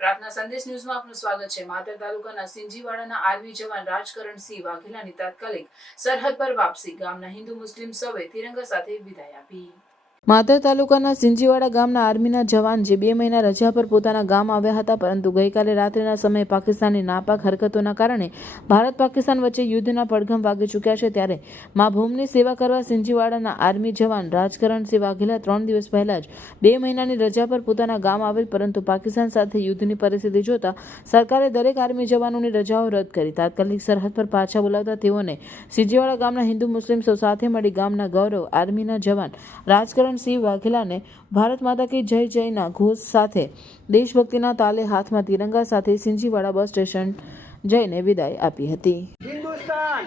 પ્રાર્થના સંદેશ ન્યૂઝમાં આપનું સ્વાગત છે. માતર તાલુકાના સિંજીવાડાના આર્મી જવાન રાજકરણસિંહ વાઘેલાની તાત્કાલિક સરહદ પર વાપસી ગામના હિન્દુ મુસ્લિમ સૌએ તિરંગા સાથે વિદાય આપી. માતર તાલુકાના સિંજીવાડા ગામના આર્મીના જવાન જે બે મહિના રજા પર પોતાના ગામ આવ્યા હતા, પરંતુ ગઈકાલે રાત્રિના સમયે પાકિસ્તાનની નાપાક હરકતોના કારણે ભારત પાકિસ્તાન વચ્ચે યુદ્ધના પડઘમ વાગી ચૂક્યા છે. ત્યારે મા ભૂમની સેવા કરવા સિંજીવાડાના આર્મી જવાન રાજકરણસિંહ વાઘેલા ત્રણ દિવસ પહેલા જ બે મહિનાની રજા પર પોતાના ગામ આવેલ, પરંતુ પાકિસ્તાન સાથે યુદ્ધની પરિસ્થિતિ જોતા સરકારે દરેક આર્મી જવાનોની રજાઓ રદ કરી. તાત્કાલિક સરહદ પર પાછા બોલાવતા તેઓને સિંજીવાડા ગામના હિન્દુ મુસ્લિમ સૌ સાથે મળી ગામના ગૌરવ આર્મીના જવાન ચિત્તરણસિંહ વાઘેલાને ભારત માતા કે જય જયના ઘોષ સાથે દેશભક્તિના તાલે હાથમાં તિરંગા સાથે સિંજીવાડા બસ સ્ટેશન જઈને વિદાય આપી હતી. હિન્દુસ્તાન!